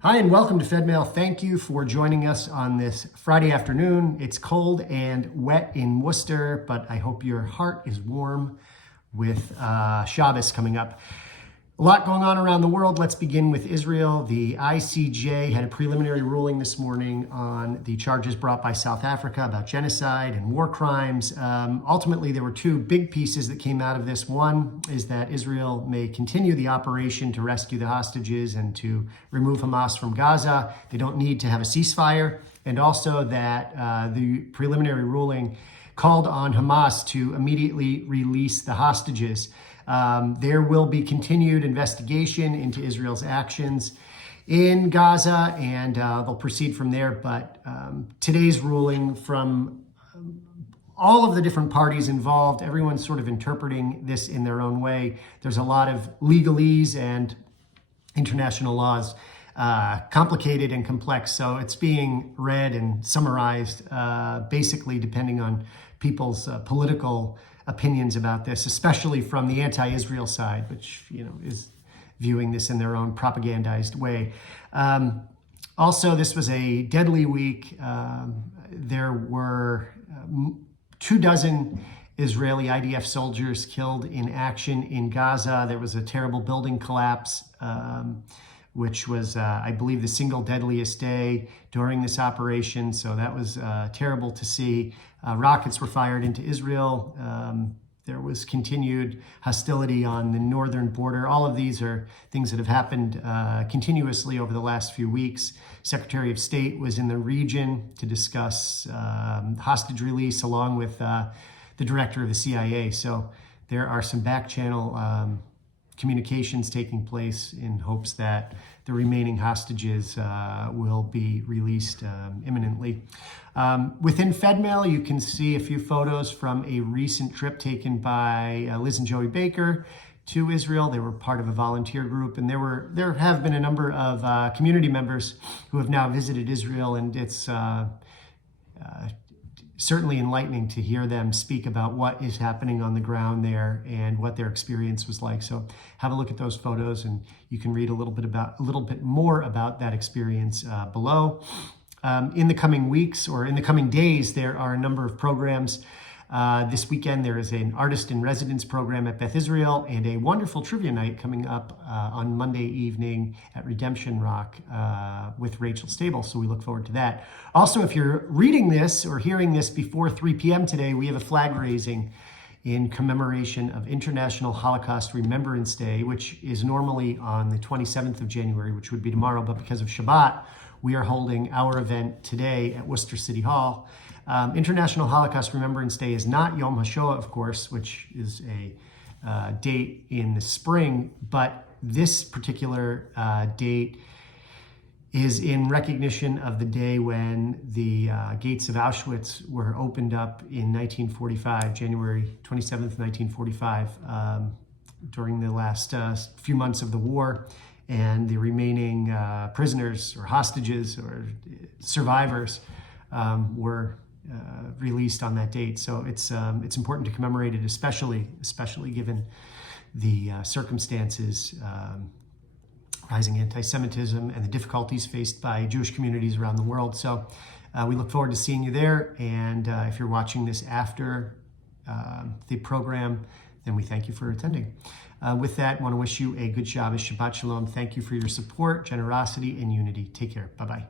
Hi and welcome to Fedmail. Thank you for joining us on this Friday afternoon. It's cold and wet in Worcester, but I hope your heart is warm with Shabbos coming up. A lot going on around the world. Let's begin with Israel. The ICJ had a preliminary ruling this morning on the charges brought by South Africa about genocide and war crimes. Ultimately, there were two big pieces that came out of this. One is that Israel may continue the operation to rescue the hostages and to remove Hamas from Gaza. They don't need to have a ceasefire. And also that the preliminary ruling called on Hamas to immediately release the hostages. There will be continued investigation into Israel's actions in Gaza, and they'll proceed from there. But today's ruling from all of the different parties involved, everyone's sort of interpreting this in their own way. There's a lot of legalese and international laws, complicated and complex. So it's being read and summarized basically depending on people's political opinions about this, especially from the anti-Israel side, which is viewing this in their own propagandized way. Also, this was a deadly week. There were 24 Israeli IDF soldiers killed in action in Gaza. There was a terrible building collapse, which was, I believe, the single deadliest day during this operation. So that was terrible to see. Rockets were fired into Israel. There was continued hostility on the northern border. All of these are things that have happened continuously over the last few weeks. Secretary of State was in the region to discuss hostage release along with the director of the CIA. So there are some back channel communications taking place in hopes that the remaining hostages will be released imminently. Within Fedmail, you can see a few photos from a recent trip taken by Liz and Joey Baker to Israel. They were part of a volunteer group, and there have been a number of community members who have now visited Israel, and it's certainly enlightening to hear them speak about what is happening on the ground there and what their experience was like. So have a look at those photos, and you can read a little bit more about that experience below. In the coming weeks or in the coming days, there are a number of programs. This weekend, there is an artist in residence program at Beth Israel and a wonderful trivia night coming up on Monday evening at Redemption Rock with Rachel Stable. So we look forward to that. Also, if you're reading this or hearing this before 3 p.m. today, we have a flag raising in commemoration of International Holocaust Remembrance Day, which is normally on the 27th of January, which would be tomorrow. But because of Shabbat, we are holding our event today at Worcester City Hall. International Holocaust Remembrance Day is not Yom HaShoah, of course, which is a date in the spring, but this particular date is in recognition of the day when the gates of Auschwitz were opened up in 1945, January 27th, 1945, during the last few months of the war, and the remaining prisoners or hostages or survivors were released on that date. So it's important to commemorate it, especially given the circumstances, rising anti-Semitism and the difficulties faced by Jewish communities around the world. So we look forward to seeing you there. And if you're watching this after the program, then we thank you for attending. With that, I want to wish you a good Shabbos, Shabbat Shalom. Thank you for your support, generosity, and unity. Take care. Bye-bye.